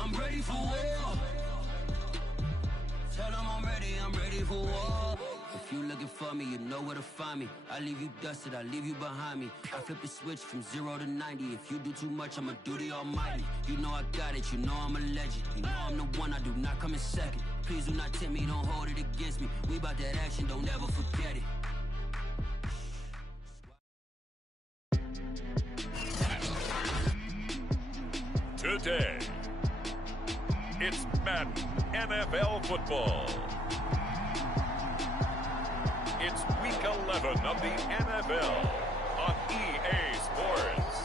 I'm ready for war. Tell them I'm ready for war. If you looking for me, you know where to find me. I leave you dusted, I leave you behind me. I flip the switch from 0 to 90. If you do too much, I'ma do the almighty. You know I got it, you know I'm a legend. You know I'm the one, I do not come in second. Please do not tempt me, don't hold it against me. We about that action, don't ever forget it. Today, it's Madden NFL football. It's week 11 of the NFL on EA Sports.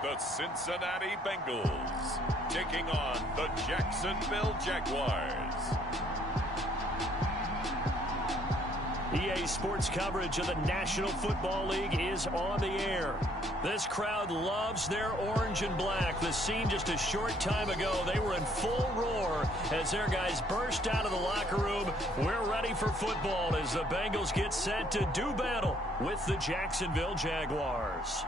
The Cincinnati Bengals taking on the Jacksonville Jaguars. EA Sports coverage of the National Football League is on the air. This crowd loves their orange and black. The scene just a short time ago, they were in full roar as their guys burst out of the locker room. We're ready for football as the Bengals get set to do battle with the Jacksonville Jaguars.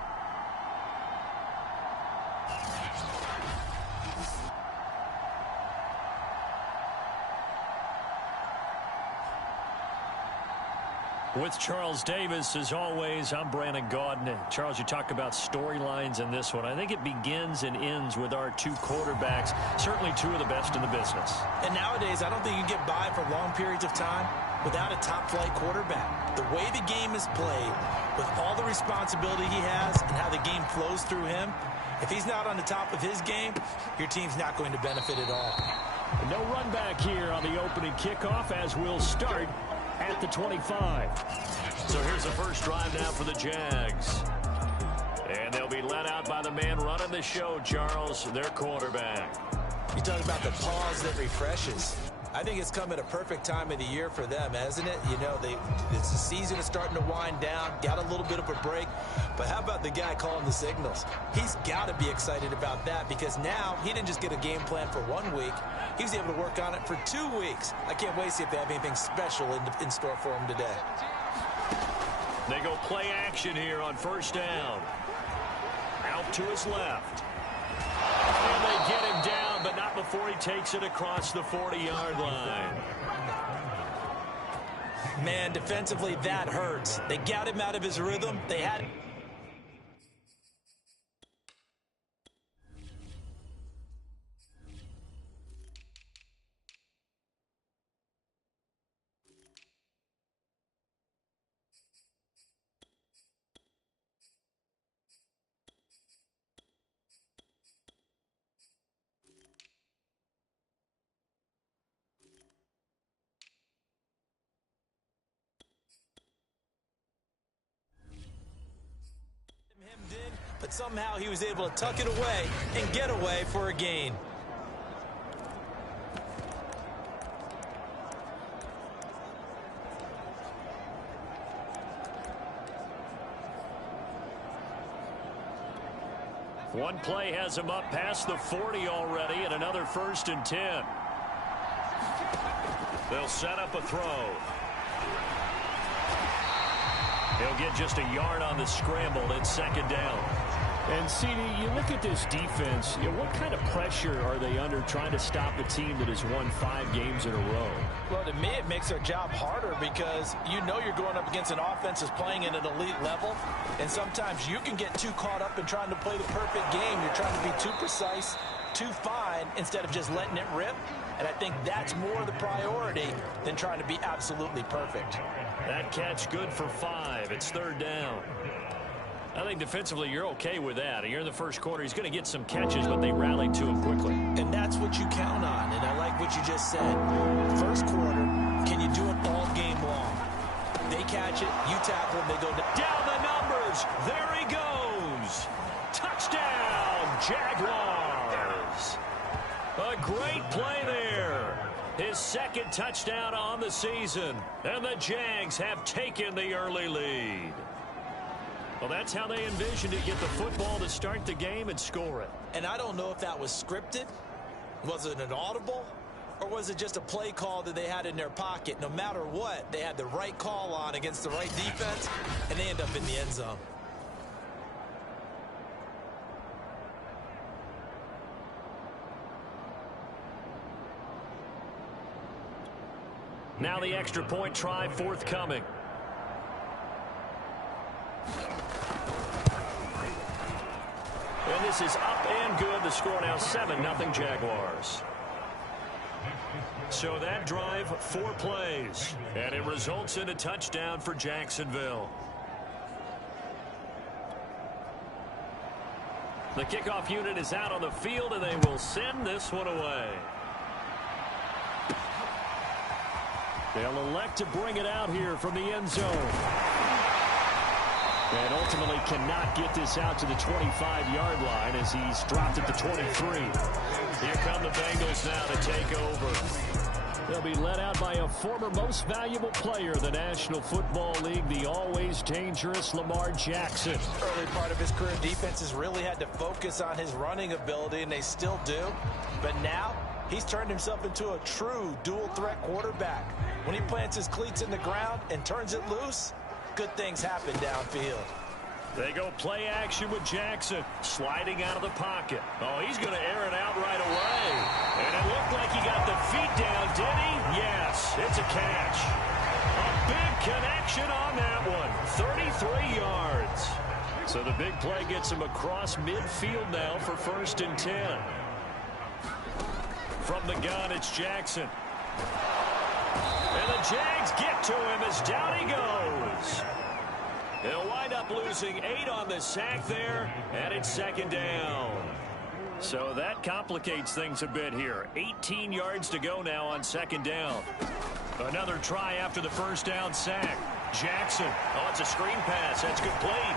With Charles Davis, as always, I'm Brandon Gaudin. Charles, you talk about storylines in this one. I think it begins and ends with our two quarterbacks, certainly two of the best in the business. And nowadays, I don't think you can get by for long periods of time without a top-flight quarterback. The way the game is played, with all the responsibility he has and how the game flows through him, if he's not on the top of his game, your team's not going to benefit at all. No run back here on the opening kickoff as we'll start at the 25. So here's the first drive now for the Jags. And they'll be led out by the man running the show, Charles, their quarterback. You talk about the pause that refreshes. I think it's come at a perfect time of the year for them, hasn't it? You know, the season is starting to wind down, got a little bit of a break. But how about the guy calling the signals? He's got to be excited about that because now he didn't just get a game plan for 1 week. He was able to work on it for 2 weeks. I can't wait to see if they have anything special in store for him today. They go play action here on first down. Out to his left. And they get him down, but not before he takes it across the 40-yard line. Man, defensively, that hurts. They got him out of his rhythm. They had... But somehow he was able to tuck it away and get away for a gain. One play has him up past the 40 already, and another 1st and 10. They'll set up a throw. He'll get just a yard on the scramble in 2nd down. And, CD, you look at this defense, what kind of pressure are they under trying to stop a team that has won 5 games in a row? Well, to me, it makes their job harder because you know you're going up against an offense that's playing at an elite level, and sometimes you can get too caught up in trying to play the perfect game. You're trying to be too precise, too fine, instead of just letting it rip. And I think that's more the priority than trying to be absolutely perfect. That catch good for 5. It's 3rd down. I think defensively you're okay with that. You're in the first quarter. He's going to get some catches, but they rallied to him quickly. And that's what you count on. And I like what you just said. First quarter, can you do it all game long? They catch it, you tackle them, they go down the numbers. There he goes. Touchdown, Jaguars. A great play there. His 2nd second touchdown on the season. And the Jags have taken the early lead. Well, that's how they envisioned it, get the football to start the game and score it. And I don't know if that was scripted. Was it an audible? Or was it just a play call that they had in their pocket? No matter what, they had the right call on against the right defense, and they end up in the end zone. Now the extra point try forthcoming. And this is up and good. The score now 7-0 Jaguars. So that drive, 4 plays. And it results in a touchdown for Jacksonville. The kickoff unit is out on the field, and they will send this one away. They'll elect to bring it out here from the end zone. And ultimately cannot get this out to the 25-yard line as he's dropped at the 23. Here come the Bengals now to take over. They'll be led out by a former most valuable player in the National Football League, the always dangerous Lamar Jackson. Early part of his career, defenses really had to focus on his running ability, and they still do. But now he's turned himself into a true dual-threat quarterback. When he plants his cleats in the ground and turns it loose, good things happen downfield. They go play action with Jackson, sliding out of the pocket. Oh, he's going to air it out right away. And it looked like he got the feet down, did he? Yes, it's a catch. A big connection on that one, 33 yards. So the big play gets him across midfield now for 1st and 10. From the gun, it's Jackson. And the Jags get to him as down he goes. They'll wind up losing 8 on the sack there, and it's 2nd down. So that complicates things a bit here. 18 yards to go now on 2nd down. Another try after the 1st down sack. Jackson. Oh, it's a screen pass. That's complete.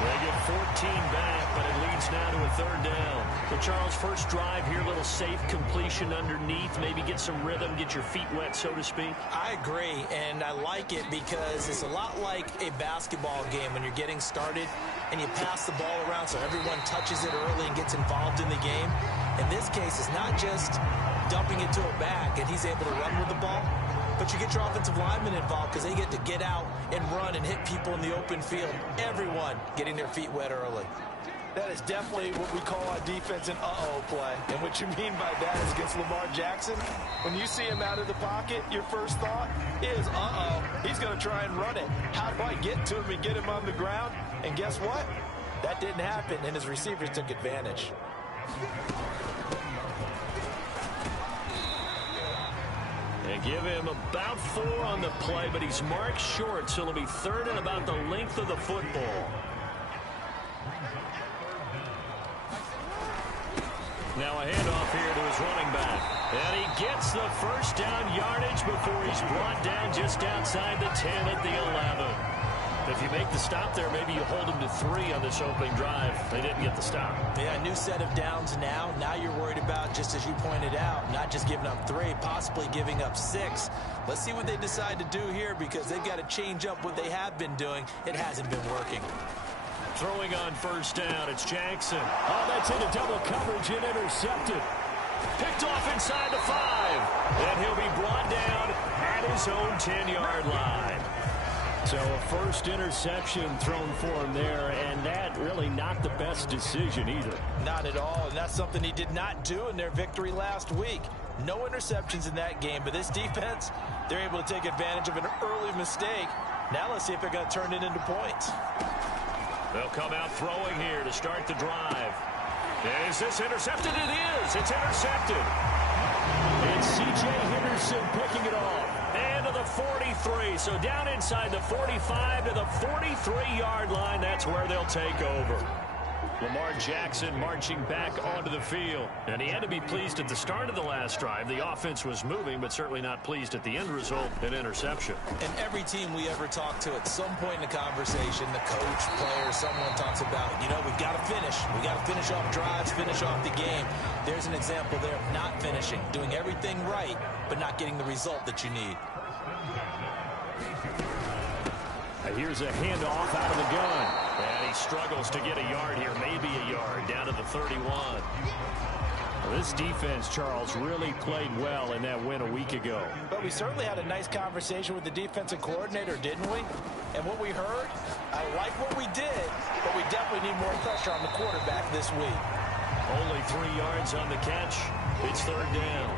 They get 14 back, but it leads now to a 3rd down. So, Charles, first drive here, little safe completion underneath, maybe get some rhythm, get your feet wet, so to speak. I agree, and I like it because it's a lot like a basketball game when you're getting started and you pass the ball around so everyone touches it early and gets involved in the game. In this case, it's not just dumping it to a back and he's able to run with the ball, but you get your offensive linemen involved because they get to get out and run and hit people in the open field. Everyone getting their feet wet early. That is definitely what we call our defense an uh-oh play. And what you mean by that is against Lamar Jackson, when you see him out of the pocket, your first thought is, uh-oh, he's going to try and run it. How do I get to him and get him on the ground? And guess what? That didn't happen, and his receivers took advantage. They give him about 4 on the play, but he's marked short, so it'll be 3rd and about the length of the football. Now a handoff here to his running back. And he gets the 1st down yardage before he's brought down just outside the 10 at the 11. If you make the stop there, maybe you hold him to 3 on this opening drive. They didn't get the stop. Yeah, new set of downs now. Now you're worried about, just as you pointed out, not just giving up 3, possibly giving up 6. Let's see what they decide to do here because they've got to change up what they have been doing. It hasn't been working. Throwing on 1st down, it's Jackson. Oh, that's into double coverage and intercepted. Picked off inside the 5. And he'll be brought down at his own 10-yard line. So a first interception thrown for him there, and that really not the best decision either. Not at all, and that's something he did not do in their victory last week. No interceptions in that game, but this defense, they're able to take advantage of an early mistake. Now let's see if they're going to turn it into points. They'll come out throwing here to start the drive. Is this intercepted? It is. It's intercepted. It's C.J. Henderson picking it off. And to the 43. So down inside the 45 to the 43-yard line. That's where they'll take over. Lamar Jackson marching back onto the field. And he had to be pleased at the start of the last drive. The offense was moving, but certainly not pleased at the end result, an interception. And every team we ever talk to, at some point in the conversation, the coach, player, someone talks about, you know, we've got to finish. We've got to finish off drives, finish off the game. There's an example there of not finishing, doing everything right, but not getting the result that you need. Here's a handoff out of the gun. And he struggles to get a yard here, maybe a yard, down to the 31. Well, this defense, Charles, really played well in that win a week ago. But we certainly had a nice conversation with the defensive coordinator, didn't we? And what we heard, I like what we did, but we definitely need more pressure on the quarterback this week. Only 3 yards on the catch. It's third down.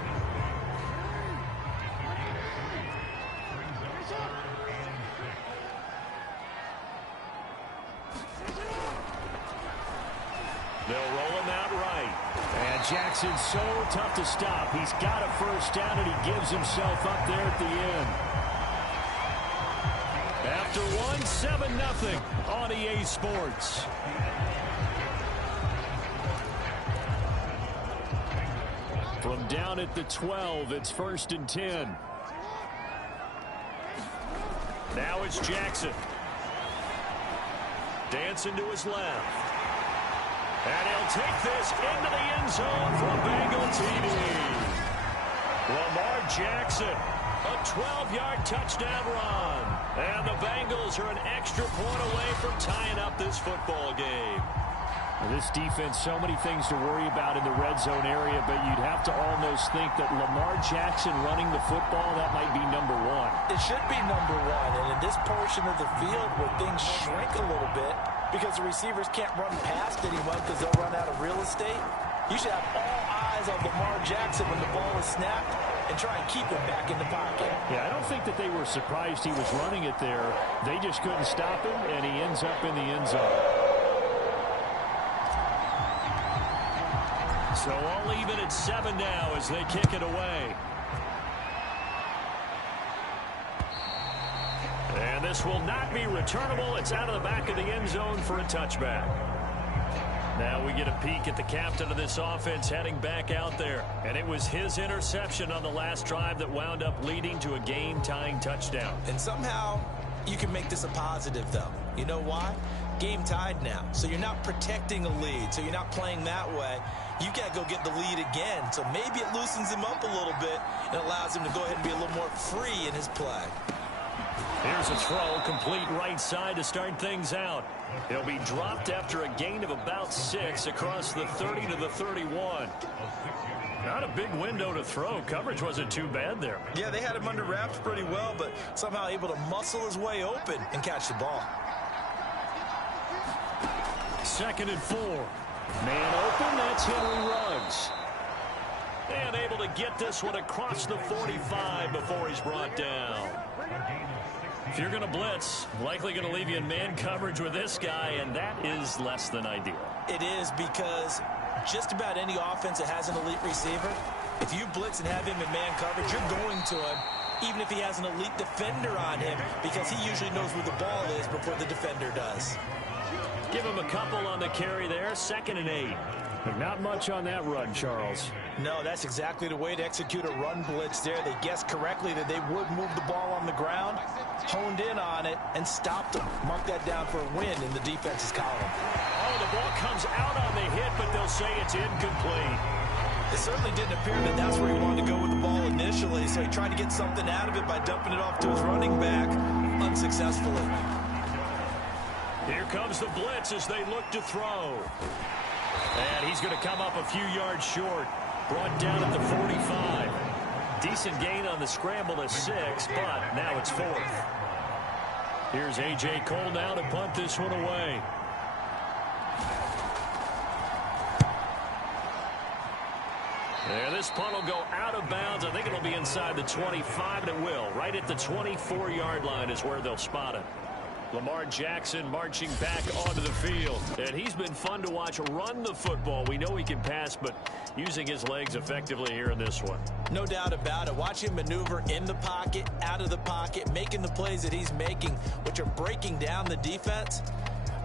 They'll roll him out right. And Jackson's so tough to stop. He's got a first down, and he gives himself up there at the end. After one, 7-0 on EA Sports. From down at the 12, it's 1st and 10. Now it's Jackson. Dancing to his left. And he'll take this into the end zone for a Bengal TD. Lamar Jackson, a 12-yard touchdown run. And the Bengals are an extra point away from tying up this football game. Well, this defense, so many things to worry about in the red zone area, but you'd have to almost think that Lamar Jackson running the football, that might be number one. It should be number one, and in this portion of the field where things shrink a little bit because the receivers can't run past anyone because they'll run out of real estate, you should have all eyes on Lamar Jackson when the ball is snapped and try and keep him back in the pocket. Yeah, I don't think that they were surprised he was running it there. They just couldn't stop him, and he ends up in the end zone. So all even at 7 now as they kick it away. And this will not be returnable. It's out of the back of the end zone for a touchback. Now we get a peek at the captain of this offense heading back out there. And it was his interception on the last drive that wound up leading to a game-tying touchdown. And somehow you can make this a positive, though. You know why? Game tied now. So you're not protecting a lead. So you're not playing that way. You got to go get the lead again. So maybe it loosens him up a little bit and allows him to go ahead and be a little more free in his play. Here's a throw, complete right side to start things out. He'll be dropped after a gain of about 6 across the 30 to the 31. Not a big window to throw. Coverage wasn't too bad there. Yeah, they had him under wraps pretty well, but somehow able to muscle his way open and catch the ball. 2nd and 4. Man open, that's Henry Ruggs. And able to get this one across the 45 before he's brought down. If you're going to blitz, likely going to leave you in man coverage with this guy, and that is less than ideal. It is, because just about any offense that has an elite receiver, if you blitz and have him in man coverage, you're going to him, even if he has an elite defender on him, because he usually knows where the ball is before the defender does. Give him a couple on the carry there. 2nd and 8. But not much on that run, Charles. No, that's exactly the way to execute a run blitz there. They guessed correctly that they would move the ball on the ground, honed in on it, and stopped them. Mark that down for a win in the defense's column. Oh, the ball comes out on the hit, but they'll say it's incomplete. It certainly didn't appear that that's where he wanted to go with the ball initially, so he tried to get something out of it by dumping it off to his running back unsuccessfully. Here comes the blitz as they look to throw. And he's going to come up a few yards short. Brought down at the 45. Decent gain on the scramble to 6, but now it's 4th. Here's A.J. Cole now to punt this one away. And this punt will go out of bounds. I think it'll be inside the 25, and it will. Right at the 24-yard line is where they'll spot it. Lamar Jackson marching back onto the field. And he's been fun to watch run the football. We know he can pass, but using his legs effectively here in this one. No doubt about it. Watch him maneuver in the pocket, out of the pocket, making the plays that he's making, which are breaking down the defense.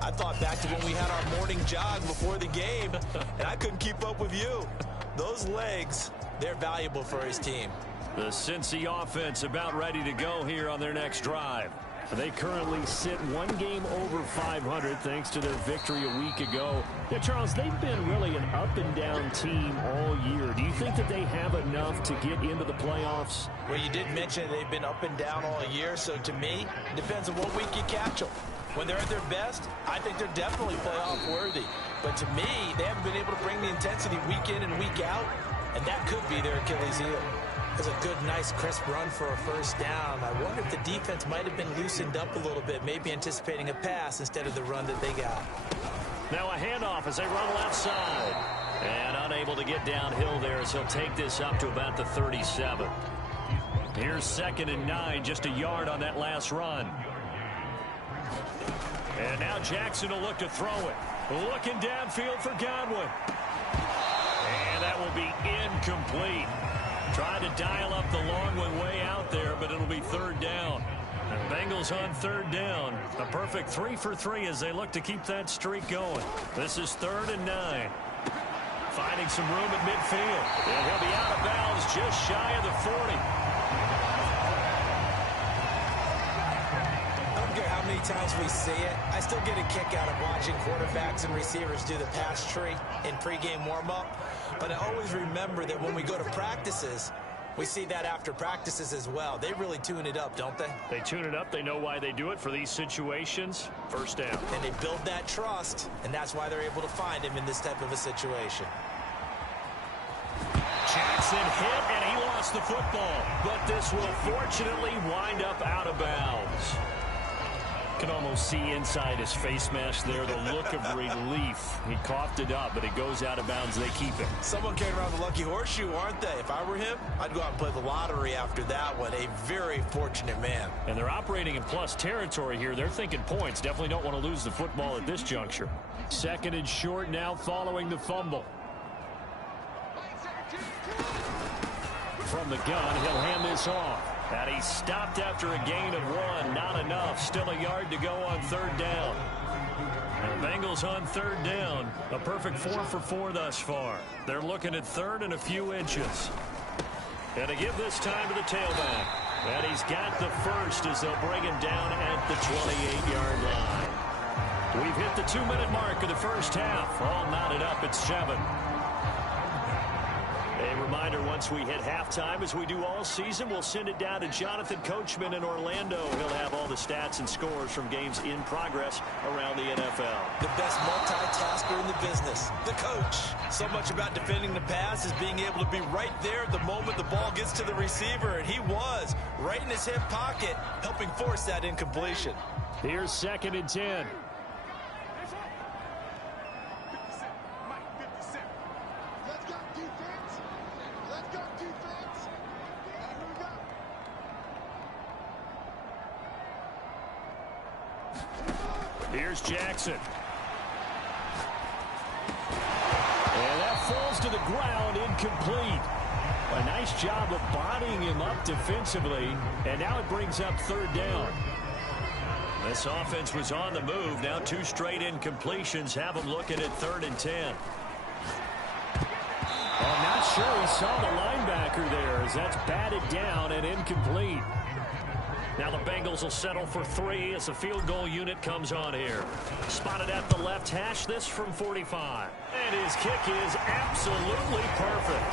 I thought back to when we had our morning jog before the game, and I couldn't keep up with you. Those legs, they're valuable for his team. The Cincy offense about ready to go here on their next drive. They currently sit one game over 500 thanks to their victory a week ago. Yeah, Charles, they've been really an up-and-down team all year. Do you think that they have enough to get into the playoffs? Well, you did mention they've been up and down all year, so to me, it depends on what week you catch them. When they're at their best, I think they're definitely playoff worthy. But to me, they haven't been able to bring the intensity week in and week out, and that could be their Achilles heel. It was a good, nice, crisp run for a first down. I wonder if the defense might have been loosened up a little bit, maybe anticipating a pass instead of the run that they got. Now a handoff as they run left side. And unable to get downhill there as he'll take this up to about the 37. Here's 2nd and 9, just a yard on that last run. And now Jackson will look to throw it. Looking downfield for Godwin. And that will be incomplete. Tried to dial up the long one way out there, but it'll be 3rd down. And Bengals on 3rd down. A perfect 3 for 3 as they look to keep that streak going. This is 3rd and 9. Finding some room at midfield. And he'll be out of bounds just shy of the 40. I don't care how many times we see it. I still get a kick out of watching quarterbacks and receivers do the pass tree in pregame warm-up. But I always remember that when we go to practices, we see that after practices as well. They really tune it up, don't they? They tune it up. They know why they do it for these situations. First down. And they build that trust, and that's why they're able to find him in this type of a situation. Jackson hit, and he lost the football. But this will fortunately wind up out of bounds. Can almost see inside his face mask there the look of relief. He coughed it up, but it goes out of bounds. They keep it. Someone came around the lucky horseshoe, aren't they? If I were him, I'd go out and play the lottery after that one. A very fortunate man. And they're operating in plus territory here. They're thinking points. Definitely don't want to lose the football at this juncture. 2nd and short now following the fumble. From the gun, he'll hand this off. And he stopped after a gain of 1. Not enough. Still a yard to go on 3rd down. And the Bengals on 3rd down. A perfect 4 for 4 thus far. They're looking at 3rd and a few inches. And to give this time to the tailback. And he's got the first as they'll bring him down at the 28-yard line. We've hit the 2-minute mark of the first half. All knotted up at 7. A reminder, once we hit halftime, as we do all season, we'll send it down to Jonathan Coachman in Orlando. He'll have all the stats and scores from games in progress around the NFL. The best multitasker in the business, the coach. So much about defending the pass is being able to be right there the moment the ball gets to the receiver, and he was right in his hip pocket, helping force that incompletion. Here's 2nd and 10. Here's Jackson. And that falls to the ground, incomplete. A nice job of bodying him up defensively, and now it brings up 3rd down. This offense was on the move. Now 2 straight incompletions have them looking at 3rd and 10. I'm not sure he saw the linebacker there as that's batted down and incomplete. Now the Bengals will settle for 3 as the field goal unit comes on here. Spotted at the left hash, this from 45. And his kick is absolutely perfect.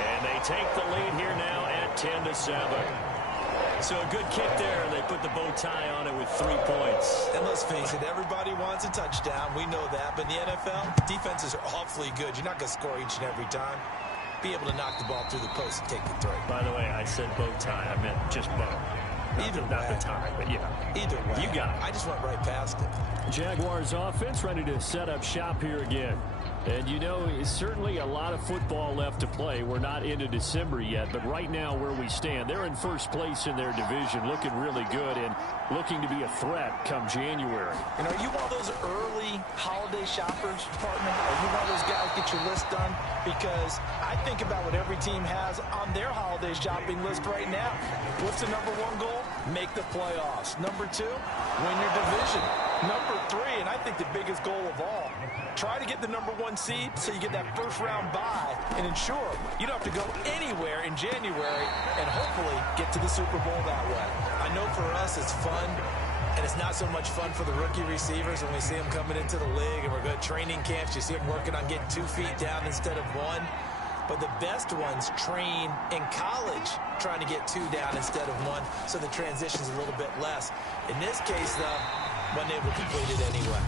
And they take the lead here now at 10-7. So a good kick there, and they put the bow tie on it with 3 points. And let's face it, everybody wants a touchdown. We know that. But in the NFL, defenses are awfully good. You're not going to score each and every time. Be able to knock the ball through the post and take the 3. By the way, I said bow tie. I meant just bow. Not the tie, but yeah. Either way. You got it. I just went right past it. Jaguars offense ready to set up shop here again. And, you know, it's certainly a lot of football left to play. We're not into December yet, but right now where we stand, they're in first place in their division, looking really good and looking to be a threat come January. And are you one of those early holiday shoppers, partner? Are you one of those guys get your list done? Because I think about what every team has on their holiday shopping list right now. What's the #1 goal? Make the playoffs. #2, win your division. Number 3, and I think the biggest goal of all, try to get the number 1 seed so you get that first-round bye and ensure you don't have to go anywhere in January and hopefully get to the Super Bowl that way. I know for us it's fun, and it's not so much fun for the rookie receivers when we see them coming into the league and we're going to training camps. You see them working on getting 2 feet down instead of 1. But the best ones train in college trying to get 2 down instead of 1, so the transition's a little bit less. In this case, though, wasn't able to complete it anyway.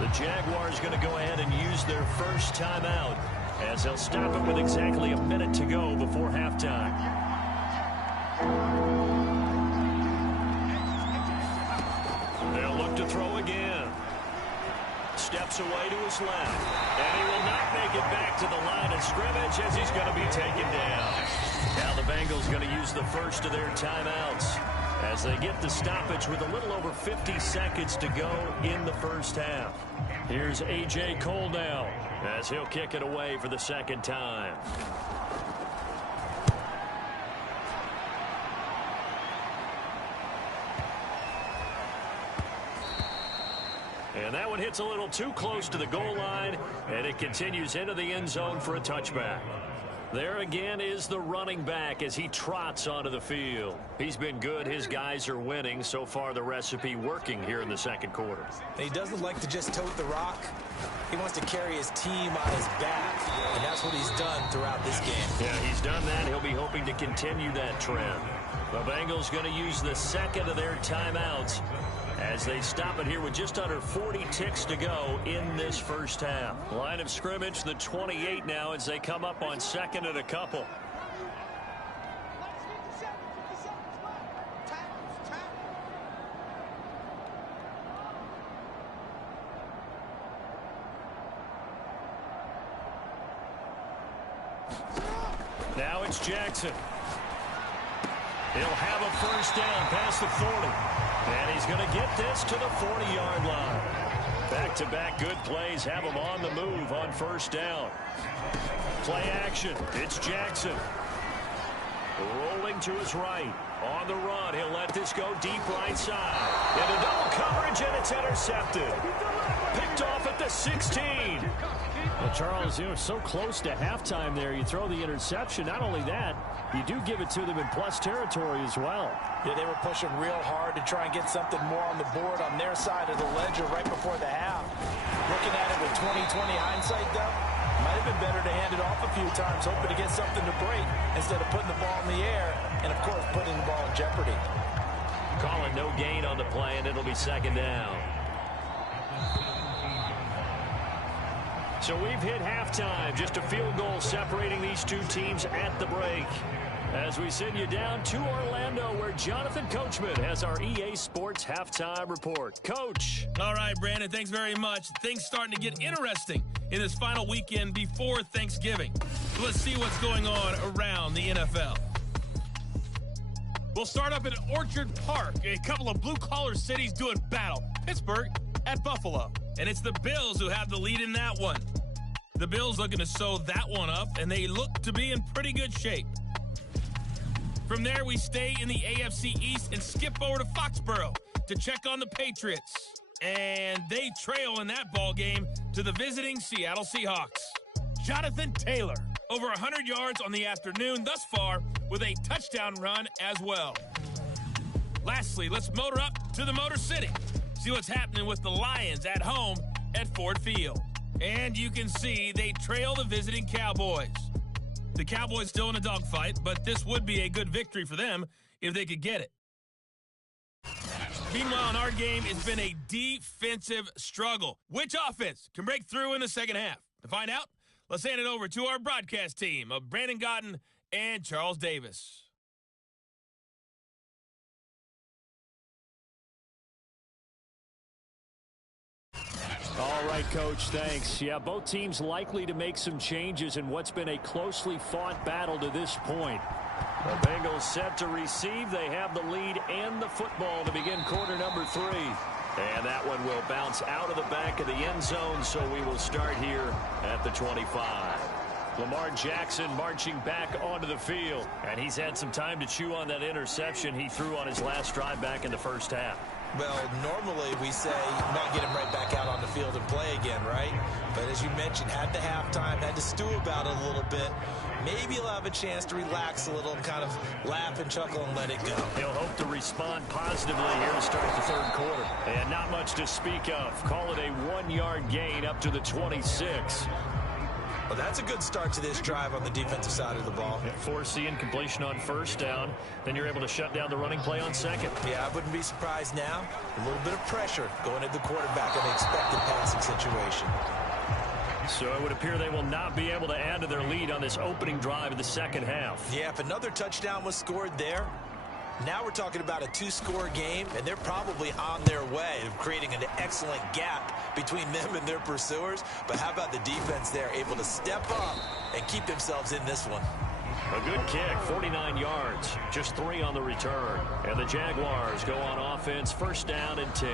The Jaguars going to go ahead and use their first timeout as they'll stop it with exactly a minute to go before halftime. They'll look to throw again. Steps away to his left. And he will not make it back to the line of scrimmage as he's going to be taken down. Now the Bengals going to use the first of their timeouts as they get the stoppage with a little over 50 seconds to go in the first half. Here's A.J. Cole now as he'll kick it away for the second time. And that one hits a little too close to the goal line, and it continues into the end zone for a touchback. There again is the running back as he trots onto the field. He's been good. His guys are winning. So far, the recipe working here in the second quarter. And he doesn't like to just tote the rock. He wants to carry his team on his back, and that's what he's done throughout this game. Yeah, he's done that. He'll be hoping to continue that trend. The Bengals going to use the second of their timeouts as they stop it here with just under 40 ticks to go in this first half. Line of scrimmage, the 28 now as they come up on second and a couple. Now it's Jackson. He'll have a first down past the 40. And he's going to get this to the 40-yard line. Back-to-back good plays have him on the move on first down. Play action. It's Jackson. Rolling to his right. On the run. He'll let this go deep right side. Into double coverage, and it's intercepted. Picked off at the 16. Well, Charles, you know, so close to halftime there. You throw the interception. Not only that, you do give it to them in plus territory as well. Yeah, they were pushing real hard to try and get something more on the board on their side of the ledger right before the half. Looking at it with 20/20 hindsight, though, might have been better to hand it off a few times, hoping to get something to break instead of putting the ball in the air and, of course, putting the ball in jeopardy. Calling no gain on the play, and it'll be second down. So we've hit halftime. Just a field goal separating these two teams at the break. As we send you down to Orlando, where Jonathan Coachman has our EA Sports Halftime Report. Coach. All right, Brandon, thanks very much. Things starting to get interesting in this final weekend before Thanksgiving. So let's see what's going on around the NFL. We'll start up at Orchard Park. A couple of blue-collar cities doing battle. Pittsburgh at Buffalo. And it's the Bills who have the lead in that one. The Bills looking to sew that one up, and they look to be in pretty good shape. From there, we stay in the AFC East and skip over to Foxborough to check on the Patriots. And they trail in that ball game to the visiting Seattle Seahawks. Jonathan Taylor, over 100 yards on the afternoon thus far with a touchdown run as well. Lastly, let's motor up to the Motor City. See what's happening with the Lions at home at Ford Field. And you can see they trail the visiting Cowboys. The Cowboys still in a dogfight, but this would be a good victory for them if they could get it. Meanwhile, in our game, it's been a defensive struggle. Which offense can break through in the second half? To find out, let's hand it over to our broadcast team of Brandon Godden and Charles Davis. All right, Coach, thanks. Yeah, both teams likely to make some changes in what's been a closely fought battle to this point. The Bengals set to receive. They have the lead and the football to begin quarter number 3. And that one will bounce out of the back of the end zone, so we will start here at the 25. Lamar Jackson marching back onto the field. And he's had some time to chew on that interception he threw on his last drive back in the first half. Well, normally we say not get him right back out on the field and play again, right? But as you mentioned, had the halftime, had to stew about it a little bit. Maybe he'll have a chance to relax a little and kind of laugh and chuckle and let it go. He'll hope to respond positively here to start the third quarter. And not much to speak of. Call it a 1-yard gain up to the 26. Well, that's a good start to this drive on the defensive side of the ball. Forcing incompletion on first down. Then you're able to shut down the running play on second. Yeah, I wouldn't be surprised now. A little bit of pressure going at the quarterback in the expected passing situation. So it would appear they will not be able to add to their lead on this opening drive of the second half. Yeah, if another touchdown was scored there, now we're talking about a 2-score game, and they're probably on their way of creating an excellent gap between them and their pursuers. But how about the defense there, able to step up and keep themselves in this one? A good kick, 49 yards, just 3 on the return. And the Jaguars go on offense, first down and 10.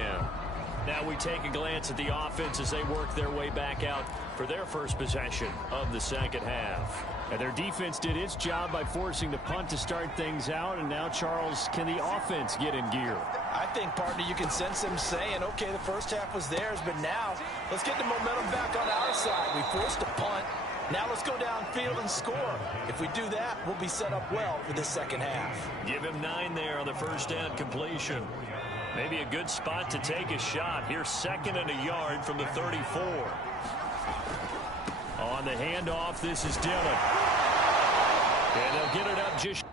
Now we take a glance at the offense as they work their way back out for their first possession of the second half. And their defense did its job by forcing the punt to start things out. And now, Charles, can the offense get in gear? I think, partner, you can sense them saying, okay, the first half was theirs, but now let's get the momentum back on our side. We forced a punt. Now let's go downfield and score. If we do that, we'll be set up well for the second half. Give him 9 there on the first down completion. Maybe a good spot to take a shot. Here's 2nd and a yard from the 34. On the handoff, this is Dillon. And they'll get it up just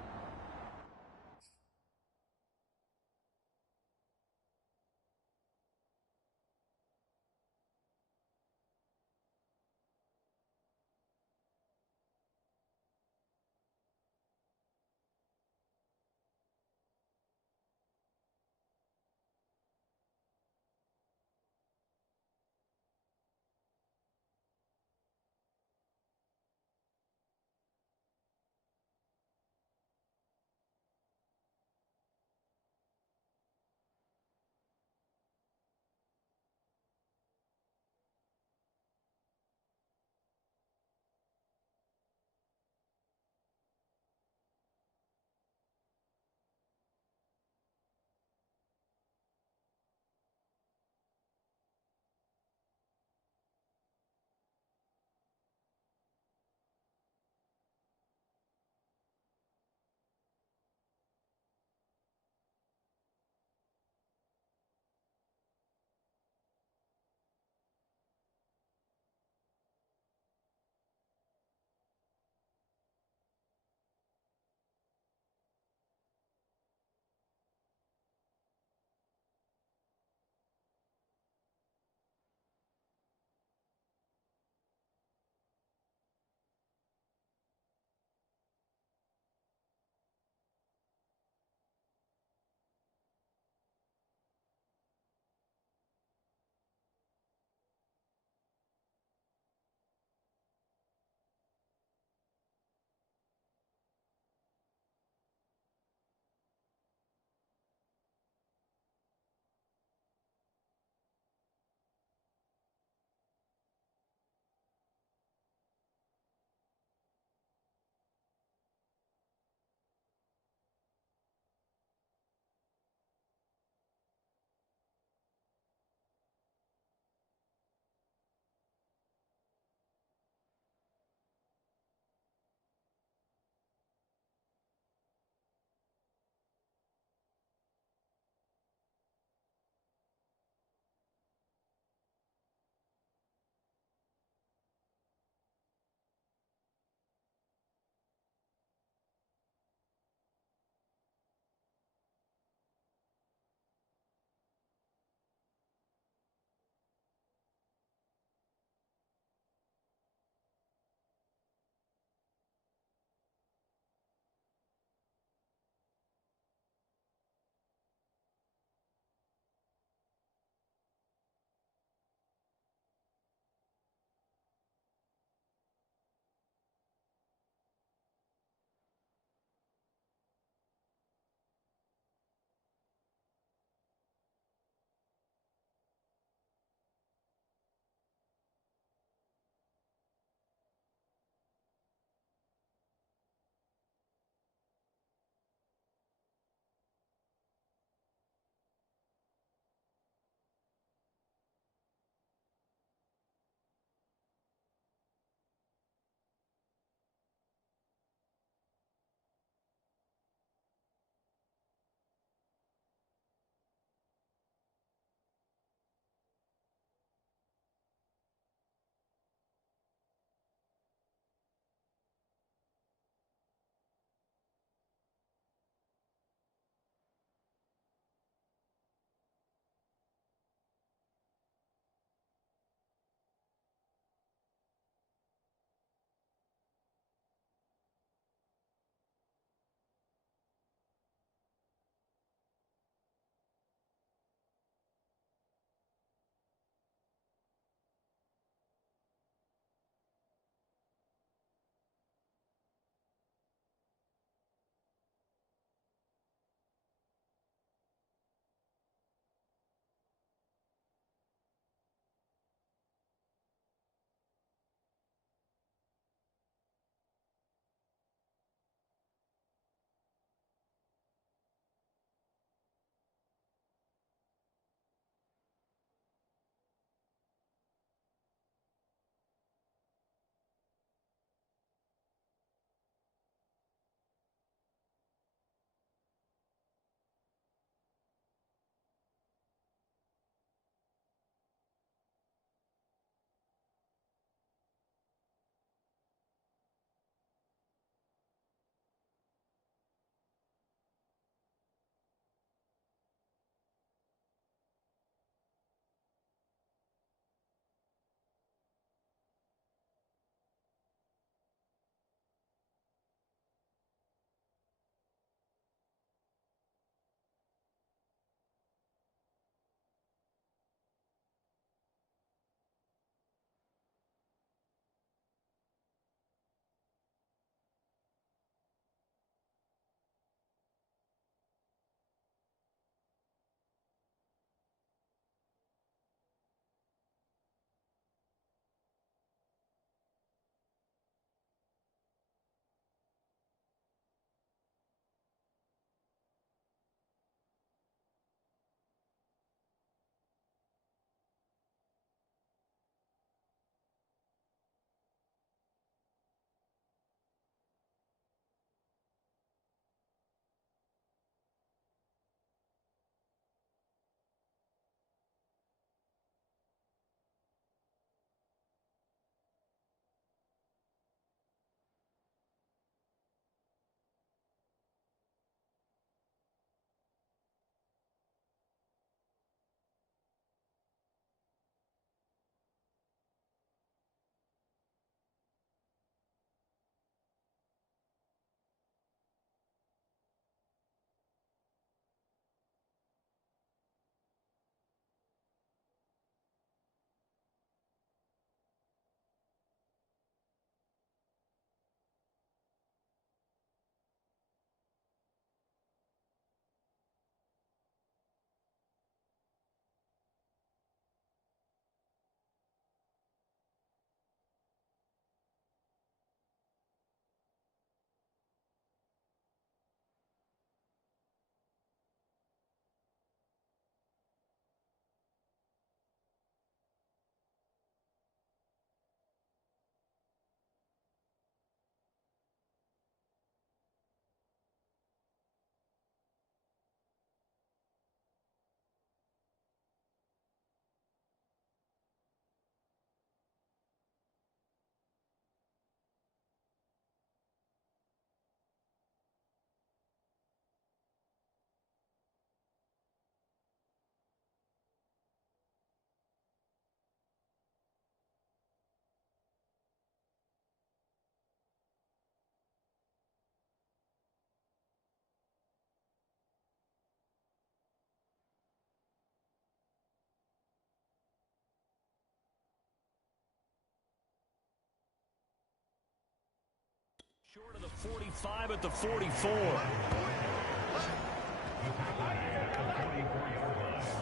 Short of the 45 at the 44.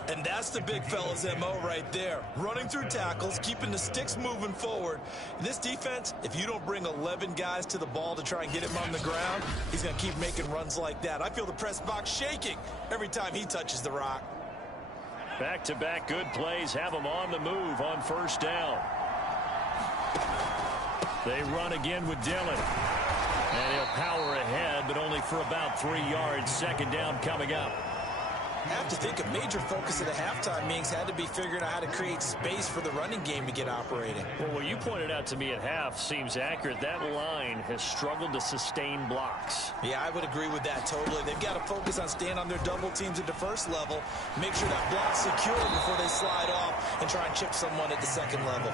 And that's the big fella's MO right there. Running through tackles, keeping the sticks moving forward. This defense, if you don't bring 11 guys to the ball to try and get him on the ground, he's going to keep making runs like that. I feel the press box shaking every time he touches the rock. Back-to-back good plays have him on the move on first down. They run again with Dillon. And he'll power ahead, but only for about 3 yards. Second down coming up. I have to think a major focus of the halftime meetings had to be figuring out how to create space for the running game to get operating. Well, what you pointed out to me at half seems accurate. That line has struggled to sustain blocks. Yeah, I would agree with that totally. They've got to focus on staying on their double teams at the first level, make sure that block's secure before they slide off and try and chip someone at the second level.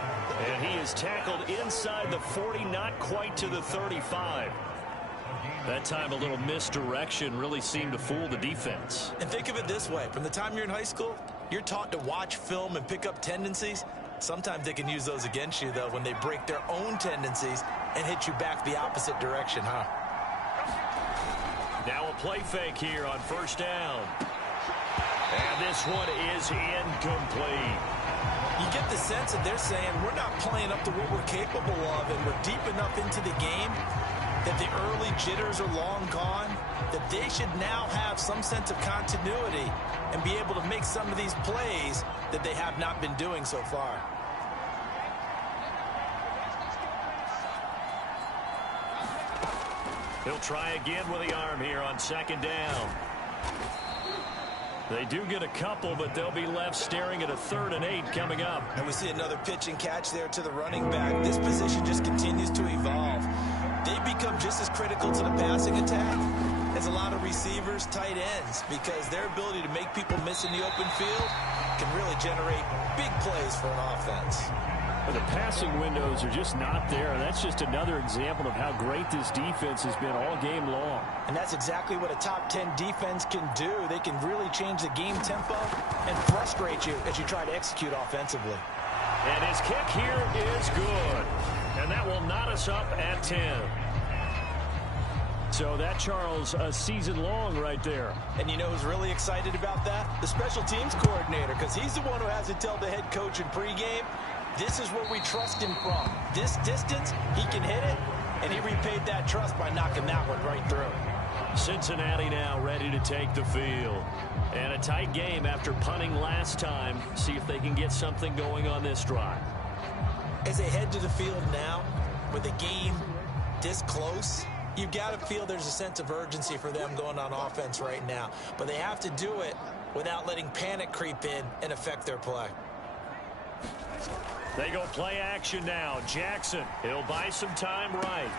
And he is tackled inside the 40, not quite to the 35. That time a little misdirection really seemed to fool the defense. And think of it this way. From the time you're in high school, you're taught to watch film and pick up tendencies. Sometimes they can use those against you, though, when they break their own tendencies and hit you back the opposite direction, huh? Now a play fake here on first down. And this one is incomplete. You get the sense that they're saying we're not playing up to what we're capable of, and we're deep enough into the game that the early jitters are long gone, that they should now have some sense of continuity and be able to make some of these plays that they have not been doing so far. He'll try again with the arm here on second down. They do get a couple, but they'll be left staring at a 3rd and 8 coming up. And we see another pitch and catch there to the running back. This position just continues to evolve. They become just as critical to the passing attack as a lot of receivers, tight ends, because their ability to make people miss in the open field can really generate big plays for an offense. But the passing windows are just not there, and that's just another example of how great this defense has been all game long. And that's exactly what a top 10 defense can do. They can really change the game tempo and frustrate you as you try to execute offensively. And his kick here is good. And that will knot us up at 10. So that, Charles, a season long right there. And you know who's really excited about that? The special teams coordinator, because he's the one who has to tell the head coach in pregame, this is where we trust him from. This distance, he can hit it, and he repaid that trust by knocking that one right through. Cincinnati now ready to take the field. And a tight game after punting last time. See if they can get something going on this drive. As they head to the field now, with the game this close, you've got to feel there's a sense of urgency for them going on offense right now. But they have to do it without letting panic creep in and affect their play. They go play action now. Jackson, he'll buy some time right.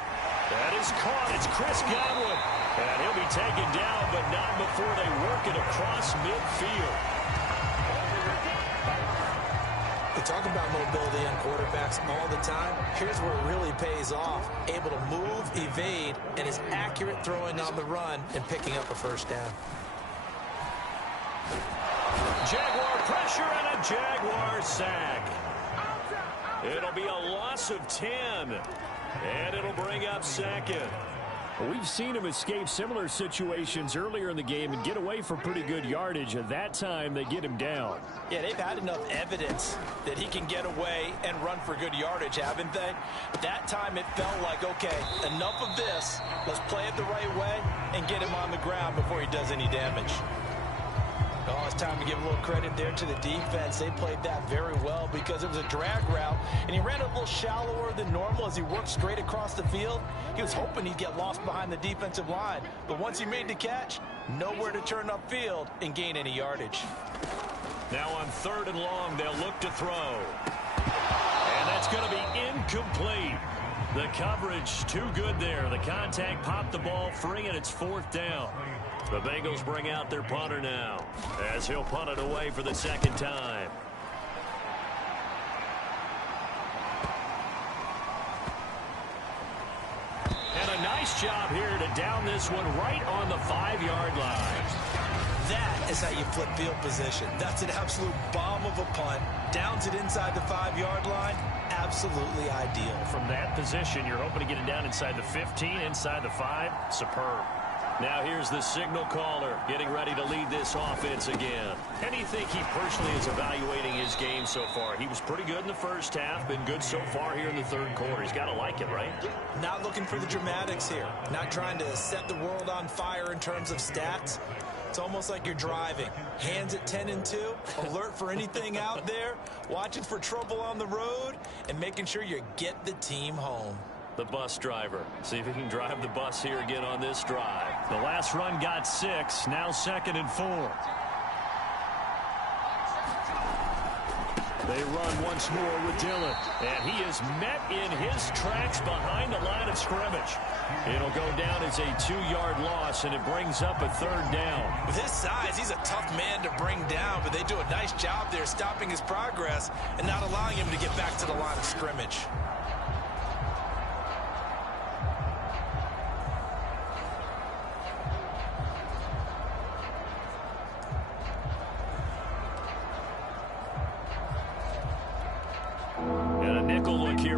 That is caught. It's Chris Godwin. And he'll be taken down, but not before they work it across midfield. We talk about mobility on quarterbacks all the time. Here's where it really pays off. Able to move, evade, and is accurate throwing on the run and picking up a first down. Jaguar pressure and a Jaguar sack. It'll be a loss of 10. And it'll bring up second. Well, we've seen him escape similar situations earlier in the game and get away for pretty good yardage. At that time, they get him down. Yeah, they've had enough evidence that he can get away and run for good yardage, haven't they? That time it felt like, okay, enough of this. Let's play it the right way and get him on the ground before he does any damage. Oh, it's time to give a little credit there to the defense. They played that very well because it was a drag route, and he ran a little shallower than normal as he worked straight across the field. He was hoping he'd get lost behind the defensive line, but once he made the catch, nowhere to turn upfield and gain any yardage. Now on 3rd and long, they'll look to throw. And that's going to be incomplete. The coverage too good there. The contact popped the ball free, and it's 4th down. The Bengals bring out their punter now as he'll punt it away for the second time. And a nice job here to down this one right on the 5-yard line. That is how you flip field position. That's an absolute bomb of a punt. Downs it inside the 5-yard line. Absolutely ideal. From that position, you're hoping to get it down inside the 15, inside the 5. Superb. Now here's the signal caller getting ready to lead this offense again. How do you think he personally is evaluating his game so far? He was pretty good in the first half, been good so far here in the third quarter. He's got to like it, right? Not looking for the dramatics here. Not trying to set the world on fire in terms of stats. It's almost like you're driving. Hands at 10 and 2, alert for anything out there, watching for trouble on the road, and making sure you get the team home. The bus driver. See if he can drive the bus here again on this drive. The last run got 6, now 2nd and 4. They run once more with Dillon, and he is met in his tracks behind the line of scrimmage. It'll go down as a 2-yard loss, and it brings up a 3rd down. With his size, he's a tough man to bring down, but they do a nice job there stopping his progress and not allowing him to get back to the line of scrimmage.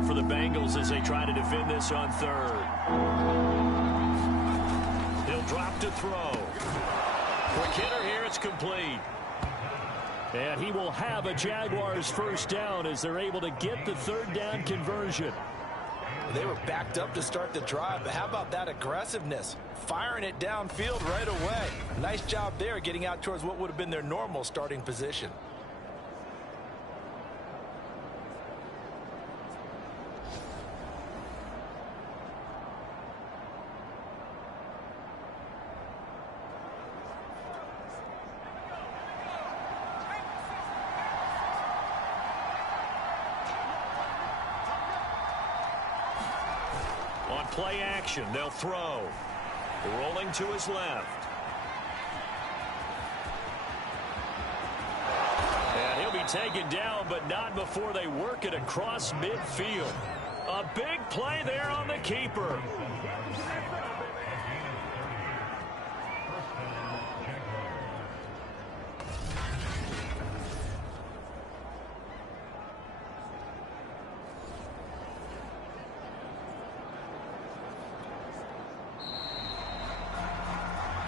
For the Bengals as they try to defend this on 3rd. He'll drop to throw. Quick hitter here, it's complete. And he will have a Jaguars 1st down as they're able to get the 3rd down conversion. They were backed up to start the drive, but how about that aggressiveness? Firing it downfield right away. Nice job there getting out towards what would have been their normal starting position. Play action, they'll throw. Rolling to his left. And he'll be taken down, but not before they work it across midfield. A big play there on the keeper.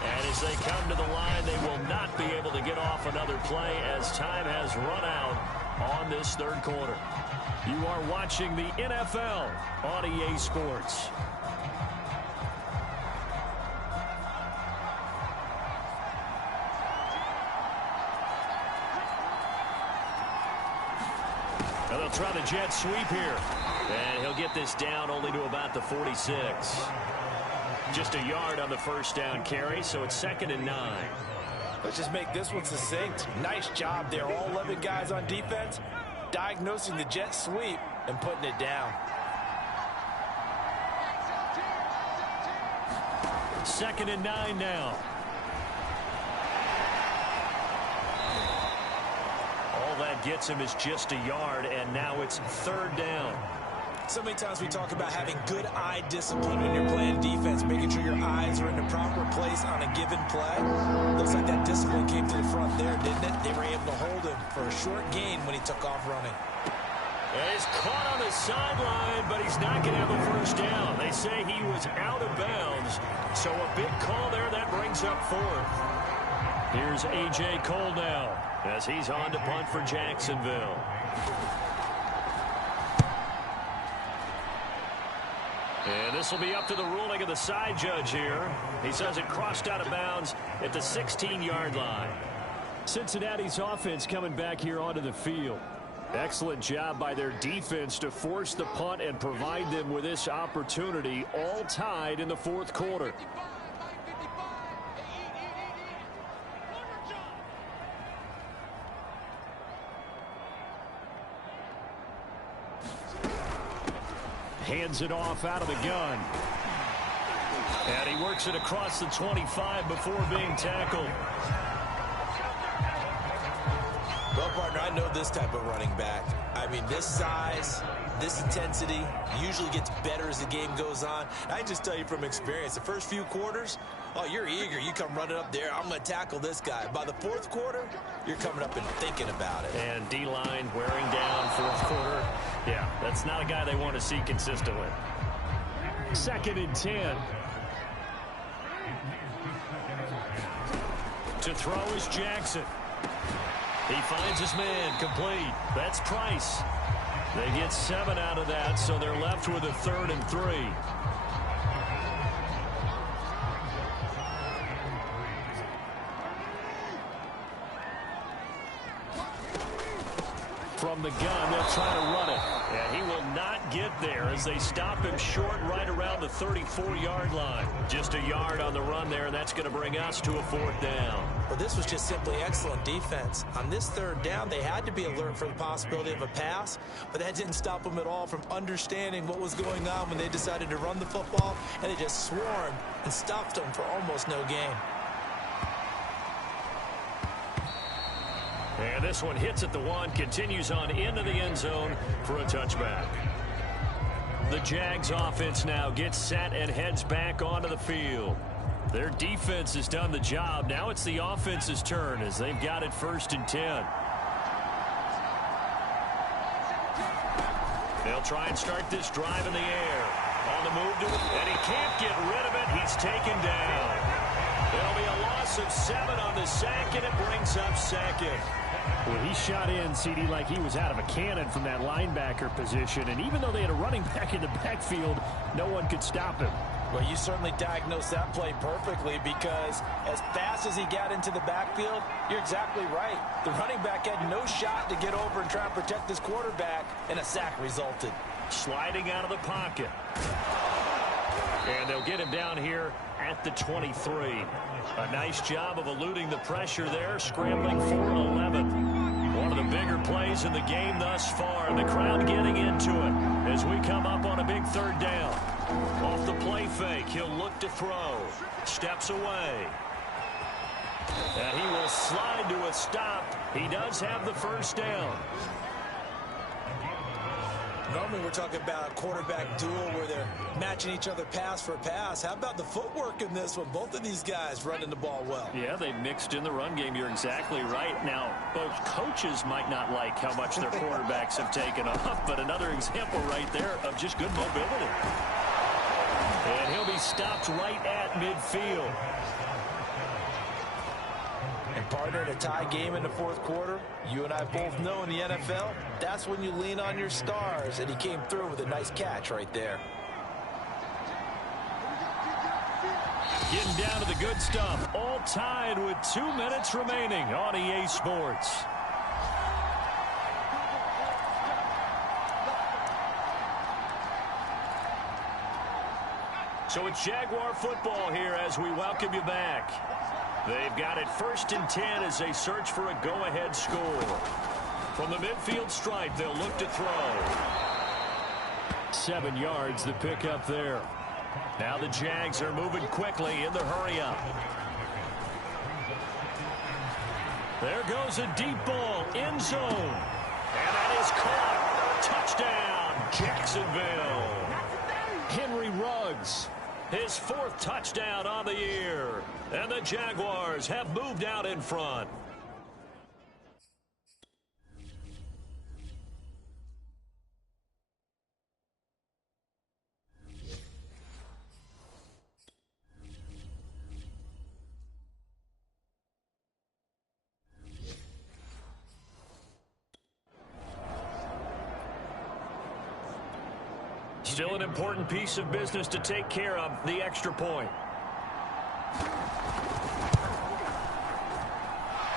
As they come to the line, they will not be able to get off another play as time has run out on this 3rd quarter. You are watching the NFL on EA Sports. Now they'll try the jet sweep here. And he'll get this down only to about the 46. Just a yard on the 1st down carry, so it's 2nd and 9. Let's just make this one succinct. Nice job there. All 11 guys on defense diagnosing the jet sweep and putting it down. 2nd and 9 now. All that gets him is just a yard, and now it's 3rd down. So many times we talk about having good eye discipline when you're playing defense, making sure your eyes are in the proper place on a given play. Looks like that discipline came to the front there, didn't it? They were able to hold him for a short gain when he took off running. He's caught on the sideline, but he's not going to have a 1st down. They say he was out of bounds, so a big call there that brings up 4th. Here's A.J. Cole now as he's on to punt for Jacksonville. And this will be up to the ruling of the side judge here. He says it crossed out of bounds at the 16-yard line. Cincinnati's offense coming back here onto the field. Excellent job by their defense to force the punt and provide them with this opportunity, all tied in the 4th quarter. Hands it off out of the gun. And he works it across the 25 before being tackled. Well, partner, I know this type of running back. I mean, this size, this intensity usually gets better as the game goes on. I just tell you from experience, the first few quarters, oh, you're eager. You come running up there, I'm going to tackle this guy. By the fourth quarter, you're coming up and thinking about it. And D-line wearing down fourth quarter. Yeah, that's not a guy they want to see consistently. 2nd and 10. To throw is Jackson. He finds his man, complete. That's Price. They get 7 out of that, so they're left with a 3rd and 3. From the gun, they'll try to run it. And he will not get there as they stop him short right around the 34-yard line. Just a yard on the run there, and that's going to bring us to a 4th down. Well, this was just simply excellent defense. On this 3rd down, they had to be alert for the possibility of a pass, but that didn't stop them at all from understanding what was going on when they decided to run the football, and they just swarmed and stopped them for almost no gain. And this one hits at the 1, continues on into the end zone for a touchback. The Jags offense now gets set and heads back onto the field. Their defense has done the job. Now it's the offense's turn as they've got it 1st and 10. They'll try and start this drive in the air. On the move to it, and he can't get rid of it. He's taken down. There'll be a loss of 7 on the sack, and it brings up 2nd. Well, he shot in, CD, like he was out of a cannon from that linebacker position. And even though they had a running back in the backfield, no one could stop him. Well, you certainly diagnosed that play perfectly because as fast as he got into the backfield, you're exactly right. The running back had no shot to get over and try and protect his quarterback, and a sack resulted. Sliding out of the pocket. And they'll get him down here at the 23. A nice job of eluding the pressure there, scrambling for 11. One of the bigger plays in the game thus far, and the crowd getting into it as we come up on a big 3rd down. Off the play fake, he'll look to throw. Steps away. And he will slide to a stop. He does have the 1st down. Normally we're talking about a quarterback duel where they're matching each other pass for pass. How about the footwork in this one? Both of these guys running the ball well. Yeah, they mixed in the run game. You're exactly right. Now, both coaches might not like how much their quarterbacks have taken off, but another example right there of just good mobility. And he'll be stopped right at midfield. And partner, in a tie game in the 4th quarter, you and I both know in the NFL, that's when you lean on your stars, and he came through with a nice catch right there. Getting down to the good stuff. All tied with 2 minutes remaining on EA Sports. So it's Jaguar football here as we welcome you back. They've got it 1st and 10 as they search for a go-ahead score. From the midfield stripe, they'll look to throw. 7 yards the pick up there. Now the Jags are moving quickly in the hurry-up. There goes a deep ball, end zone. And that is caught. Touchdown, Jacksonville. Henry Ruggs, his 4th touchdown on the year. And the Jaguars have moved out in front. Still an important piece of business to take care of, the extra point.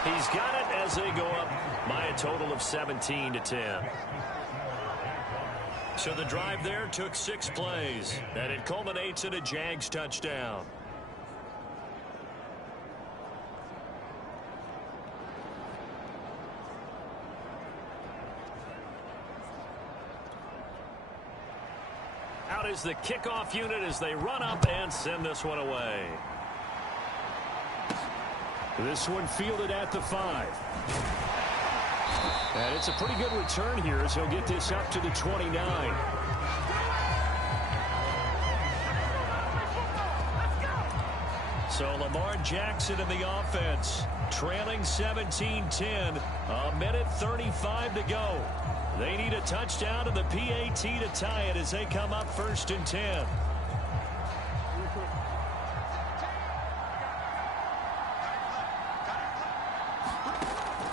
He's got it as they go up by a total of 17-10. So the drive there took 6 plays, and it culminates in a Jags touchdown. Out is the kickoff unit as they run up and send this one away. This one fielded at the 5. And it's a pretty good return here as he'll get this up to the 29. So Lamar Jackson in the offense, trailing 17-10, a minute 35 to go. They need a touchdown and the PAT to tie it as they come up 1st and 10.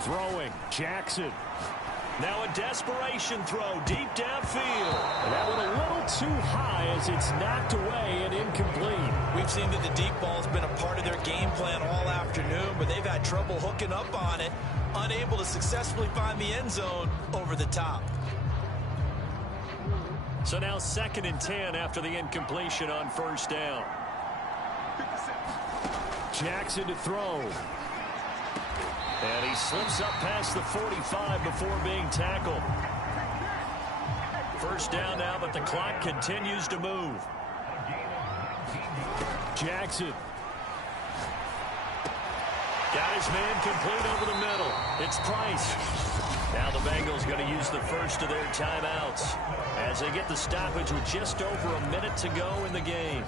Throwing, Jackson. Now a desperation throw deep downfield. And that one a little too high as it's knocked away and incomplete. We've seen that the deep ball's been a part of their game plan all afternoon, but they've had trouble hooking up on it, unable to successfully find the end zone over the top. So now 2nd and 10 after the incompletion on 1st down. Jackson to throw. And he slips up past the 45 before being tackled. 1st down now, but the clock continues to move. Jackson. Got his man complete over the middle. It's Price. Now the Bengals going to use the first of their timeouts as they get the stoppage with just over a minute to go in the game.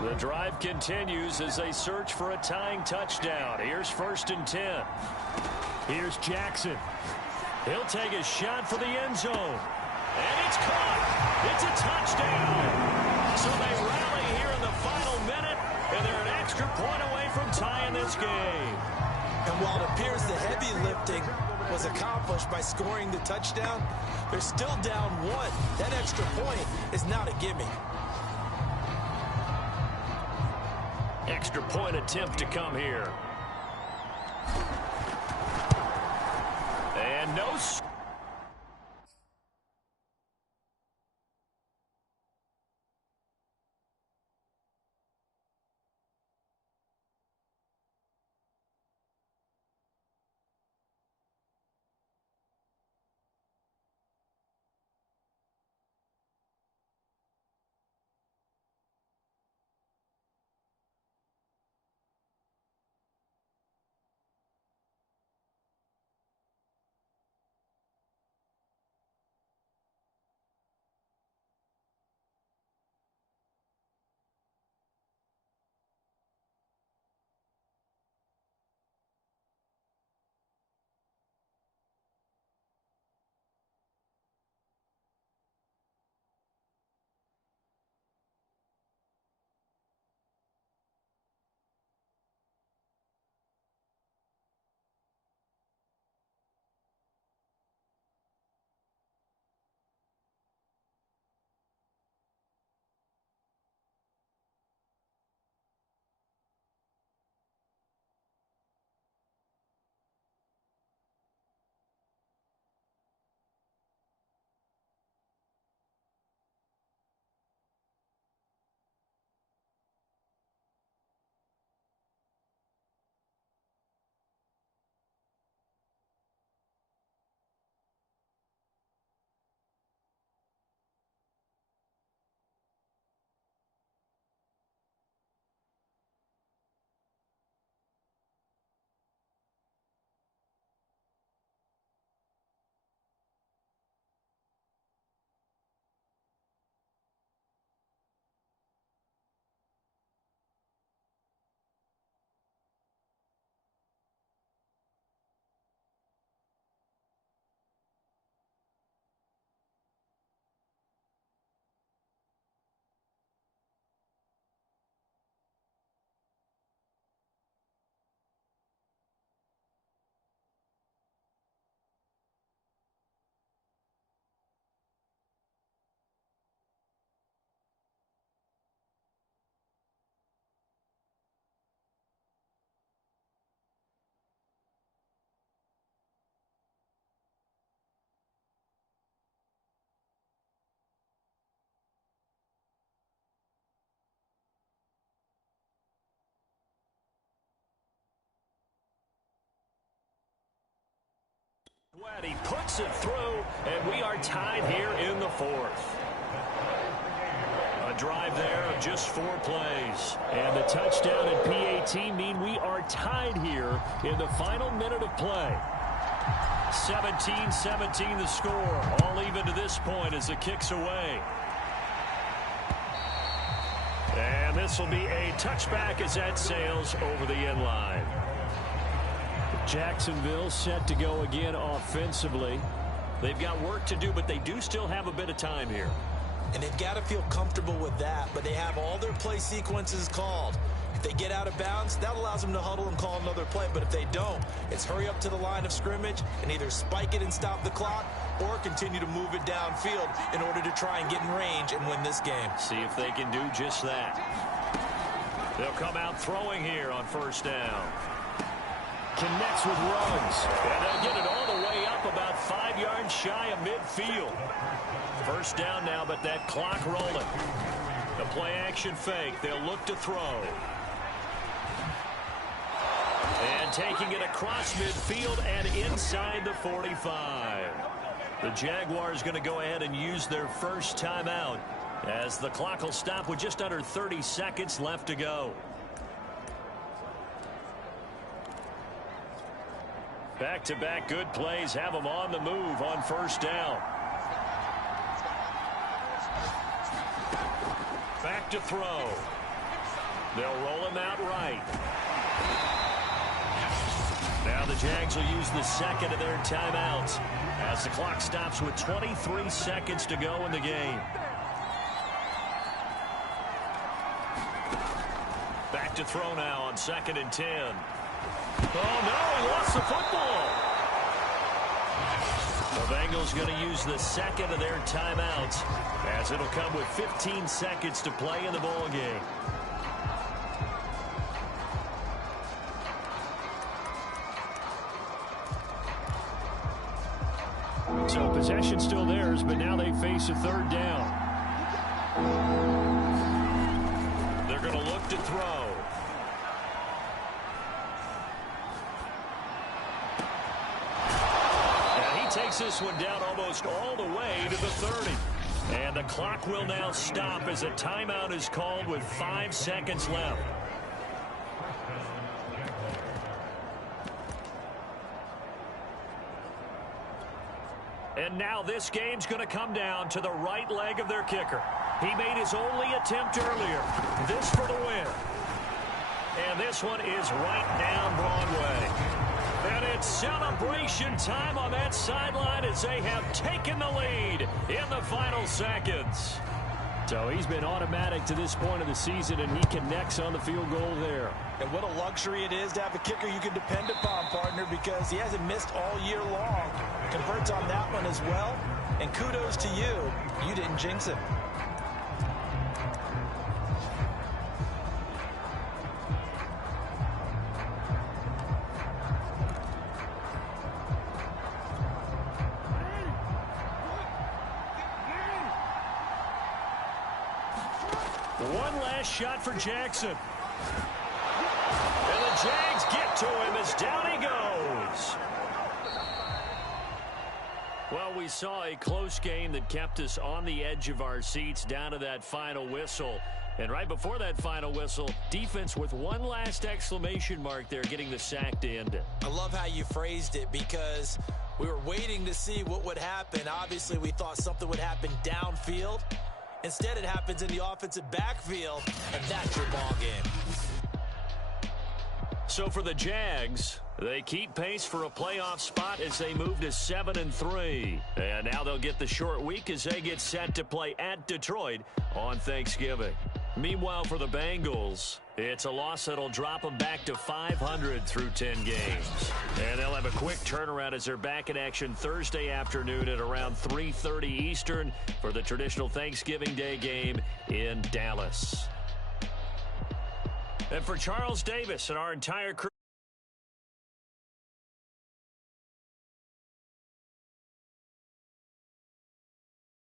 The drive continues as they search for a tying touchdown. Here's 1st and 10. Here's Jackson. He'll take a shot for the end zone. And it's caught. It's a touchdown. So they rally here in the final minute, and they're an extra point away from tying this game. And while it appears the heavy lifting was accomplished by scoring the touchdown, they're still down 1. That extra point is not a gimme. Extra point attempt to come here. And no. He puts it through, and we are tied here in the 4th. A drive there of just 4 plays. And the touchdown and PAT mean we are tied here in the final minute of play. 17-17 the score. All even to this point as the kick's away. And this will be a touchback as that sails over the end line. Jacksonville set to go again offensively. They've got work to do, but they do still have a bit of time here. And they've got to feel comfortable with that, but they have all their play sequences called. If they get out of bounds, that allows them to huddle and call another play. But if they don't, it's hurry up to the line of scrimmage and either spike it and stop the clock or continue to move it downfield in order to try and get in range and win this game. See if they can do just that. They'll come out throwing here on first down. Connects with Ruggs. And they'll get it all the way up about 5 yards shy of midfield. First down now, but that clock rolling. The play action fake. They'll look to throw. And taking it across midfield and inside the 45. The Jaguars going to go ahead and use their first timeout as the clock will stop with just under 30 seconds left to go. Back-to-back good plays have them on the move on first down. Back to throw. They'll roll him out right. Now the Jags will use the second of their timeouts as the clock stops with 23 seconds to go in the game. Back to throw now on 2nd and 10. Oh, no, he lost the football. The Bengals going to use the second of their timeouts as it'll come with 15 seconds to play in the ball game. So possession still theirs, but now they face a third down. They're going to look to throw. Takes this one down almost all the way to the 30. And the clock will now stop as a timeout is called with 5 seconds left. And now this game's going to come down to the right leg of their kicker. He made his only attempt earlier. This for the win. And this one is right down Broadway. And it's celebration time on that sideline as they have taken the lead in the final seconds. So he's been automatic to this point of the season, and he connects on the field goal there. And what a luxury it is to have a kicker you can depend upon, partner, because he hasn't missed all year long. Converts on that one as well. And kudos to you. You didn't jinx it. One last shot for Jackson. And the Jags get to him as down he goes. Well, we saw a close game that kept us on the edge of our seats down to that final whistle. And right before that final whistle, defense with one last exclamation mark there, getting the sack to end it. I love how you phrased it because we were waiting to see what would happen. Obviously, we thought something would happen downfield. Instead, it happens in the offensive backfield, and that's your ball game. So for the Jags, they keep pace for a playoff spot as they move to 7-3. And now they'll get the short week as they get set to play at Detroit on Thanksgiving. Meanwhile, for the Bengals, it's a loss that'll drop them back to 500 through 10 games. And they'll have a quick turnaround as they're back in action Thursday afternoon at around 3:30 Eastern for the traditional Thanksgiving Day game in Dallas. And for Charles Davis and our entire crew,